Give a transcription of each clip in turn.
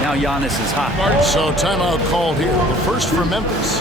Now Giannis is hot. So timeout called here. The first for Memphis.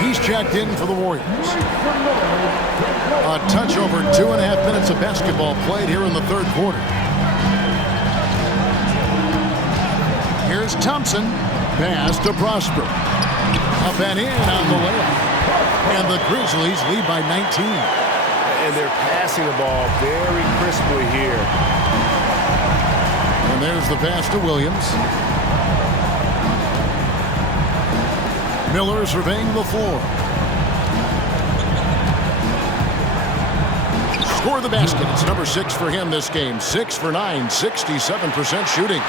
He's checked in for the Warriors. A touch over 2.5 minutes of basketball played here in the third quarter. Here's Thompson. Pass to Prosper. Up and in on the layup. And the Grizzlies lead by 19. And they're passing the ball very crisply here. And there's the pass to Williams. Miller surveying the floor. Score the basket. It's number 6 for him this game. 6 for 9, 67% shooting.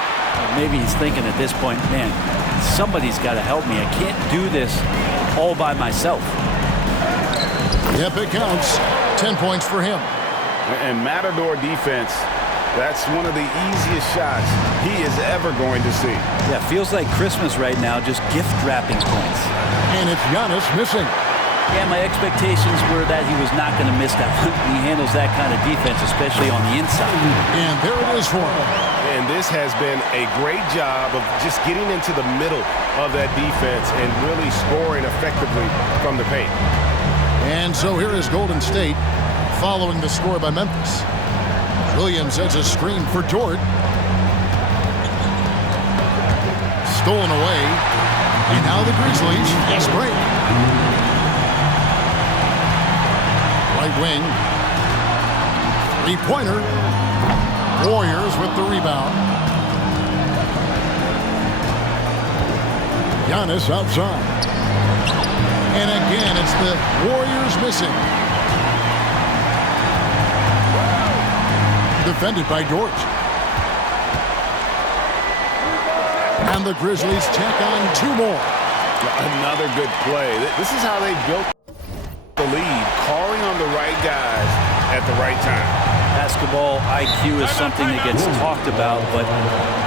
Maybe he's thinking at this point, man, somebody's got to help me. I can't do this all by myself. Yep, it counts. 10 points for him. And Matador defense, that's one of the easiest shots he is ever going to see. Yeah, feels like Christmas right now, just gift wrapping points. And it's Giannis missing. Yeah, my expectations were that he was not going to miss that one. He handles that kind of defense, especially on the inside. And there it is for him. And this has been a great job of just getting into the middle of that defense and really scoring effectively from the paint. And so here is Golden State following the score by Memphis. Williams sets a screen for Dort. Stolen away. And now the Grizzlies fast break. Right wing. Three-pointer. Warriors with the rebound. Giannis outside. And again, it's the Warriors missing. Defended by Dort. And the Grizzlies tack on 2 more. Another good play. This is how they built the lead, calling on the right guys at the right time. Basketball IQ is something that gets talked about, but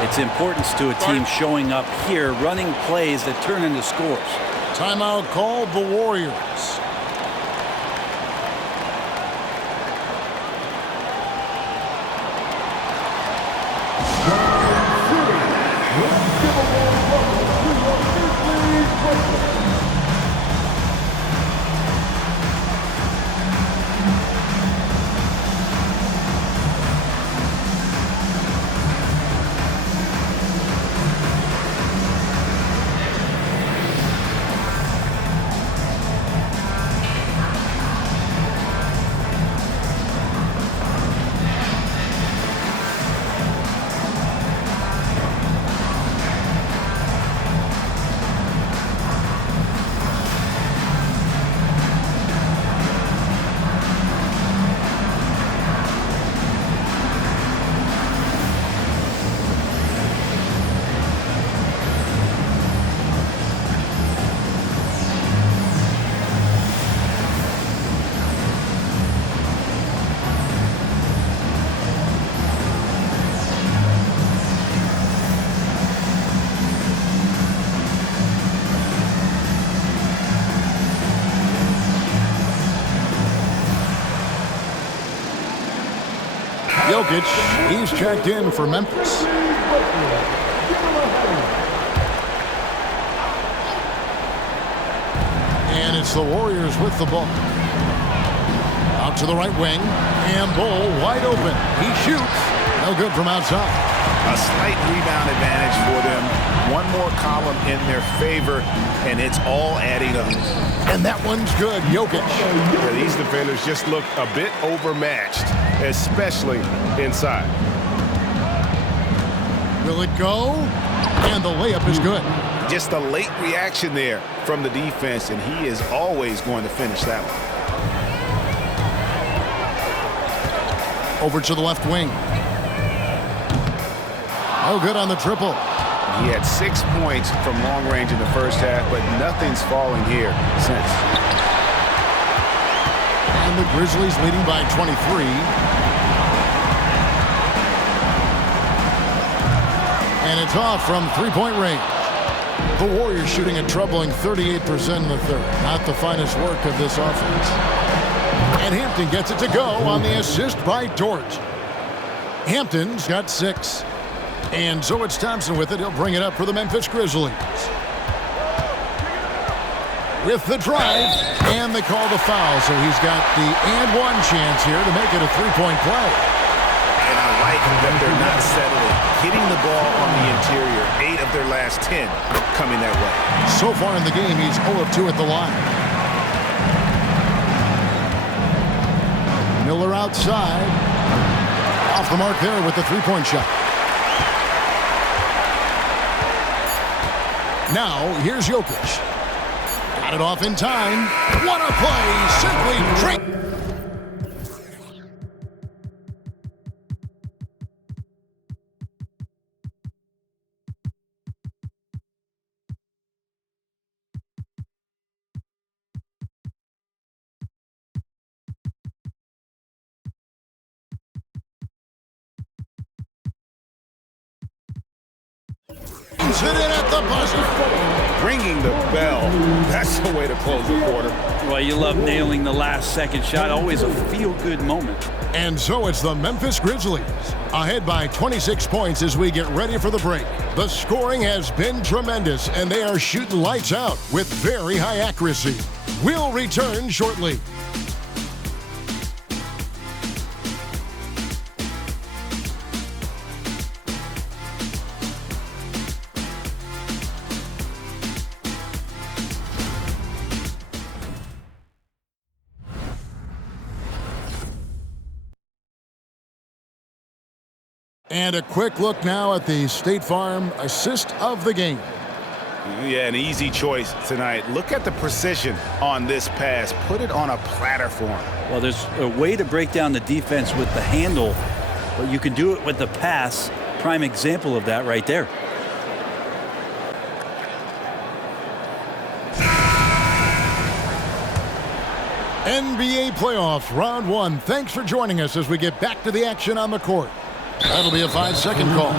its importance to a team showing up here, running plays that turn into scores. Timeout called the Warriors. Jokic, he's checked in for Memphis. And it's the Warriors with the ball. Out to the right wing. And Bull wide open. He shoots. No good from outside. A slight rebound advantage for them. One more column in their favor, and it's all adding up. And that one's good. Jokic. Yeah, these defenders just look a bit overmatched, especially inside. Will it go? And the layup is good. Just a late reaction there from the defense, and he is always going to finish that one. Over to the left wing. Oh, good on the triple. He had 6 points from long range in the first half, but nothing's falling here since. And the Grizzlies leading by 23. And it's off from three-point range. The Warriors shooting a troubling 38% in the third. Not the finest work of this offense. And Hampton gets it to go on the assist by Dort. Hampton's got 6. And so it's Thompson with it. He'll bring it up for the Memphis Grizzlies. With the drive, and they call the foul. So he's got the and one chance here to make it a three-point play. And I like that they're not settling. Hitting the ball on the interior, 8 of their last 10 coming that way. So far in the game, he's 0 of 2 at the line. Miller outside. Off the mark there with the three-point shot. Now, here's Jokic. Got it off in time. What a play! Simply drink. It in at the buzzer. Ringing the bell. That's the way to close the quarter. Well, you love nailing the last second shot. Always a feel-good moment. And so it's the Memphis Grizzlies ahead by 26 points as we get ready for the break. The scoring has been tremendous, and they are shooting lights out with very high accuracy. We'll return shortly. And a quick look now at the State Farm assist of the game. Yeah, an easy choice tonight. Look at the precision on this pass. Put it on a platter for him. Well, there's a way to break down the defense with the handle, but you can do it with the pass. Prime example of that right there. NBA playoffs, round 1. Thanks for joining us as we get back to the action on the court. That'll be a 5-second call.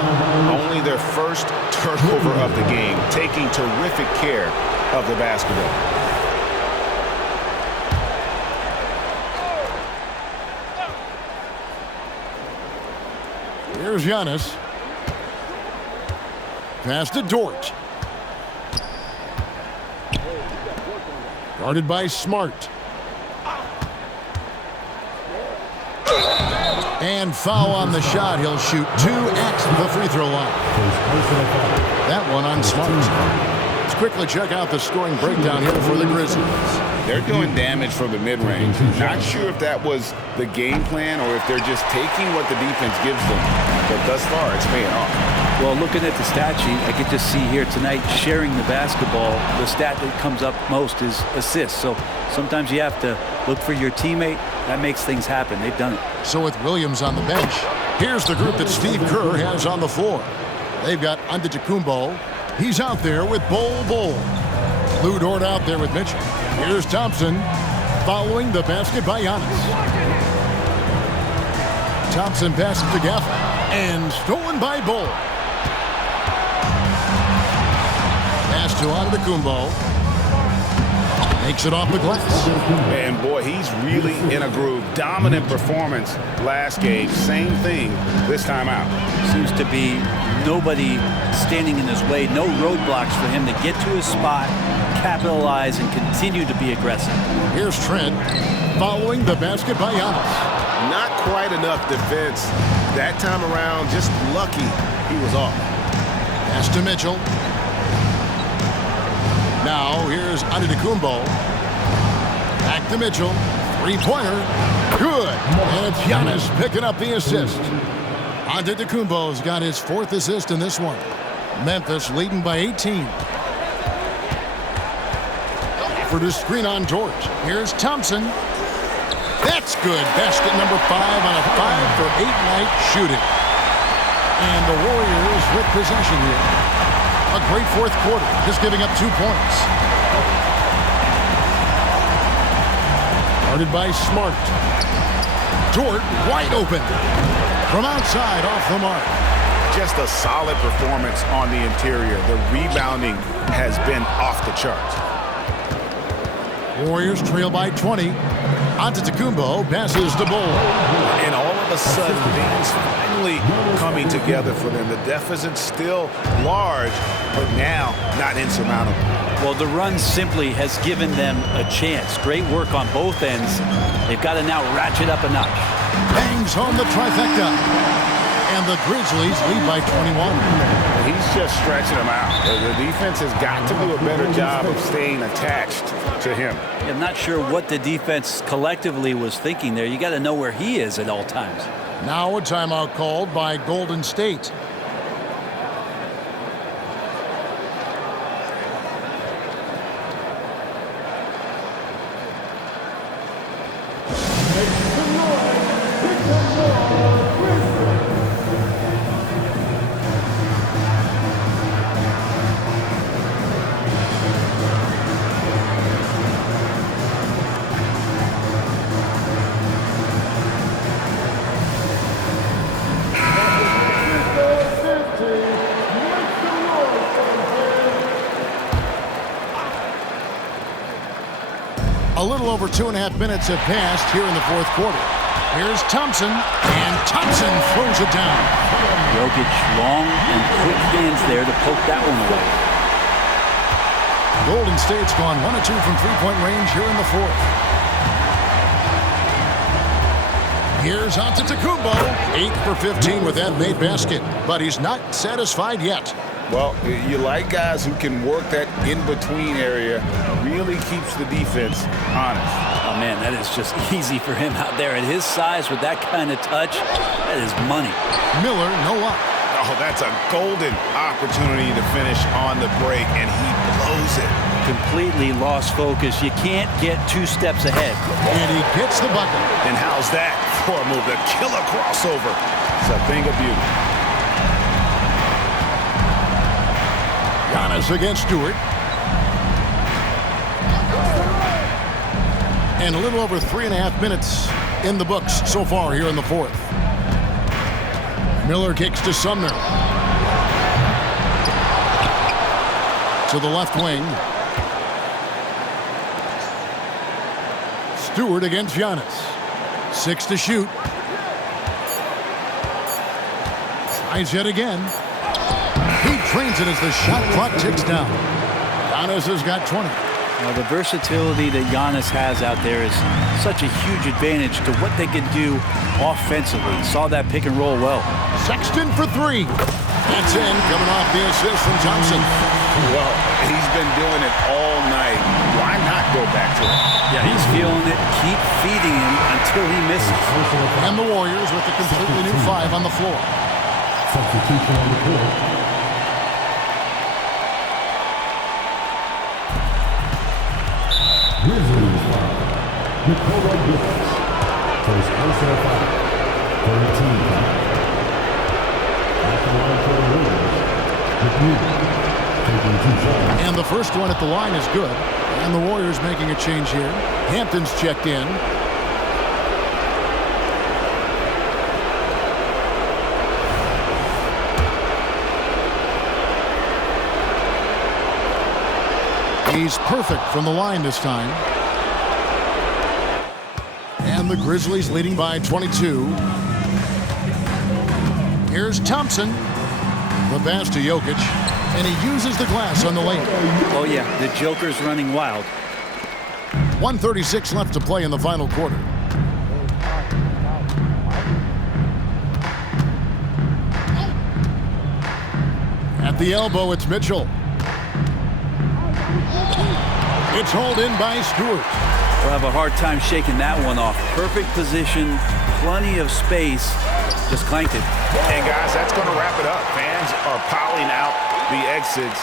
Only their first turnover of the game, taking terrific care of the basketball. Here's Giannis. Pass to Dort. Guarded by Smart. And foul on the shot. He'll shoot 2 at the free throw line. That one on Smart. Let's quickly check out the scoring breakdown here for the Grizzlies. They're doing damage from the mid-range. Not sure if that was the game plan or if they're just taking what the defense gives them. But thus far, it's paying off. Well, looking at the stat sheet, I could just see here tonight sharing the basketball. The stat that comes up most is assists. So sometimes you have to look for your teammate. That makes things happen. They've done it. So with Williams on the bench, here's the group that Steve Kerr has on the floor. They've got Antetokounmpo. He's out there with Bol. Lou Dort out there with Mitchell. Here's Thompson following the basket by Giannis. Thompson passes to Gafford and stolen by Bol. Pass to Antetokounmpo. Makes it off the glass. And boy, he's really in a groove. Dominant performance last game. Same thing this time out. Seems to be nobody standing in his way. No roadblocks for him to get to his spot, capitalize, and continue to be aggressive. Here's Trent following the basket by Giannis. Not quite enough defense that time around. Just lucky he was off. Pass to Mitchell. Now here's Antetokounmpo. Back to Mitchell. Three-pointer. Good. And it's Giannis picking up the assist. Antetokounmpo's got his 4th assist in this one. Memphis leading by 18. For the screen on George. Here's Thompson. That's good. Basket number 5 on a 5-for-8 night shooting. And the Warriors with possession here. A great 4th quarter, just giving up 2 points. Guarded by Smart. Dort wide open. From outside, off the mark. Just a solid performance on the interior. The rebounding has been off the charts. Warriors trail by 20. Antetokounmpo passes the ball. And all of a sudden, things finally coming together for them. The deficit's still large, but now not insurmountable. Well, the run simply has given them a chance. Great work on both ends. They've got to now ratchet up a notch. Bangs home the trifecta. And the Grizzlies lead by 21. He's just stretching them out. The defense has got to do a better job of staying attached to him. I'm not sure what the defense collectively was thinking there. You got to know where he is at all times. Now a timeout called by Golden State. A little over 2.5 minutes have passed here in the 4th quarter. Here's Thompson, and Thompson throws it down. Jokic long and quick hands there to poke that one away. Golden State's gone 1 of 2 from three-point range here in the 4th. Here's Antetokounmpo, 8 for 15 with that made basket, but he's not satisfied yet. Well, you like guys who can work that in-between area, really keeps the defense honest. Oh, man, that is just easy for him out there. At his size with that kind of touch, that is money. Miller, no luck. Oh, that's a golden opportunity to finish on the break, and he blows it. Completely lost focus. You can't get 2 steps ahead. And he gets the bucket. And how's that for a move? The killer crossover. It's a thing of beauty. Giannis against Stewart. And a little over 3.5 minutes in the books so far here in the 4th. Miller kicks to Sumner. To the left wing. Stewart against Giannis. 6 to shoot. Tries yet again. He trains it as the shot clock ticks down. Giannis has got 20. Well, the versatility that Giannis has out there is such a huge advantage to what they can do offensively. Saw that pick and roll well. Sexton for 3. That's in, coming off the assist from Thompson. Well, he's been doing it all night. Why not go back to it? Yeah, he's feeling it. Keep feeding him until he misses. And the Warriors with a completely new 5 on the floor. Substitution on the court. Grizzlies foul. Nikola Jokic. First personal foul. 13 foul. At the line for the Warriors. McNeil taking 2 shots. And the first one at the line is good. And the Warriors making a change here. Hampton's checked in. He's perfect from the line this time. And the Grizzlies leading by 22. Here's Thompson. The pass to Jokic. And he uses the glass on the lane. Oh, yeah, the Joker's running wild. 1:36 left to play in the final quarter. At the elbow, it's Mitchell. It's hauled in by Stewart. We'll have a hard time shaking that one off. Perfect position, plenty of space. Just clanked it. And guys, that's going to wrap it up. Fans are piling out the exits.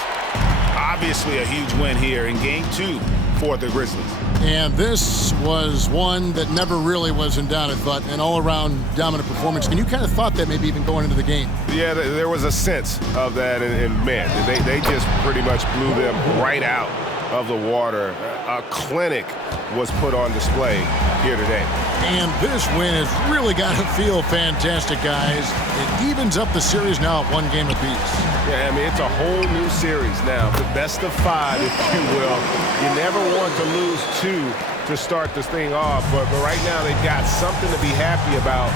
Obviously a huge win here in Game 2 for the Grizzlies. And this was one that never really was in doubt, but an all-around dominant performance. And you kind of thought that maybe even going into the game. Yeah, there was a sense of that, and man, they just pretty much blew them right out of the water. A clinic was put on display here today. And this win has really got to feel fantastic, guys. It evens up the series now at 1 game apiece. Yeah, I mean, it's a whole new series now. The best of 5, if you will. You never want to lose 2 to start this thing off, but right now they've got something to be happy about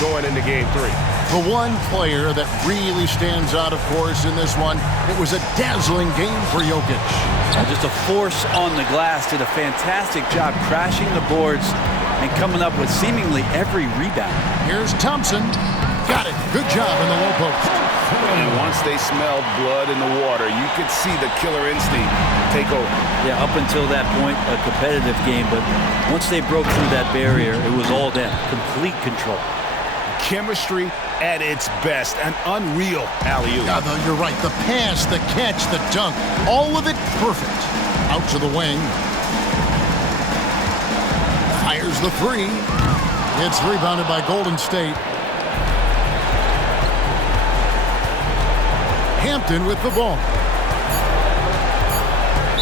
going into Game 3. The one player that really stands out, of course, in this one, it was a dazzling game for Jokic. Just a force on the glass, did a fantastic job crashing the boards and coming up with seemingly every rebound. Here's Thompson. Got it. Good job in the low post. And once they smelled blood in the water, you could see the killer instinct take over. Yeah, up until that point, a competitive game, but once they broke through that barrier, it was all them. Complete control. Chemistry at its best. An unreal alley-oop. Yeah, you're right. The pass, the catch, the dunk, all of it perfect. Out to the wing. Fires the 3. It's rebounded by Golden State. Hampton with the ball.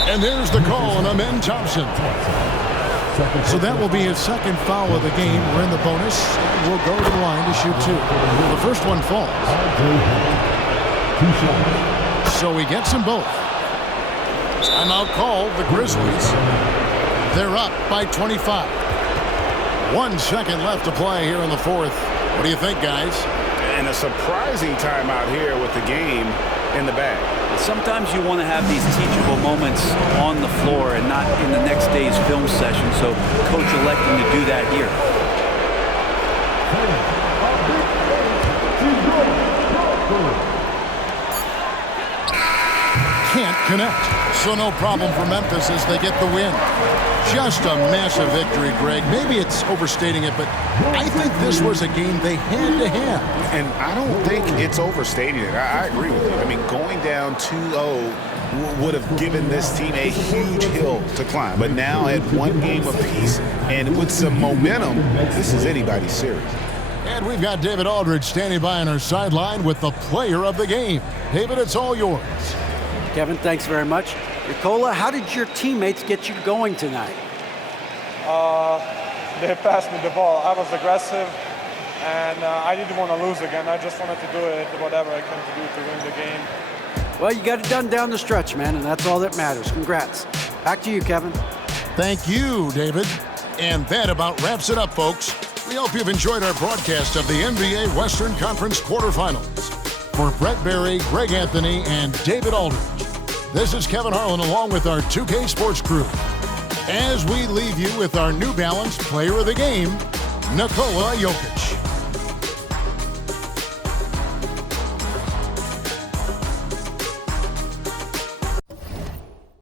And there's the call on Amen Thompson. So that will be his second foul of the game. We're in the bonus. We'll go to the line to shoot 2. The first one falls. So he gets them both. Timeout called, the Grizzlies. They're up by 25. 1 second left to play here in the 4th. What do you think, guys? And a surprising timeout here with the game in the bag. Sometimes you want to have these teachable moments on the floor and not in the next day's film session, so coach electing to do that here. Can't connect, so no problem for Memphis as they get the win. Just a massive victory, Greg. Maybe it's overstating it, but I think this was a game they had to have. And I don't think it's overstating it. I agree with you. I mean, going down 2-0 would have given this team a huge hill to climb. But now at 1 game apiece and with some momentum, this is anybody's series. And we've got David Aldridge standing by on our sideline with the player of the game. David, it's all yours. Kevin, thanks very much. Nicola, how did your teammates get you going tonight? They passed me the ball. I was aggressive, and I didn't want to lose again. I just wanted to do it, whatever I can to do to win the game. Well, you got it done down the stretch, man, and that's all that matters. Congrats. Back to you, Kevin. Thank you, David. And that about wraps it up, folks. We hope you've enjoyed our broadcast of the NBA Western Conference quarterfinals. For Brett Berry, Greg Anthony, and David Aldridge, this is Kevin Harlan along with our 2K Sports crew. As we leave you with our New Balance player of the game, Nikola Jokic.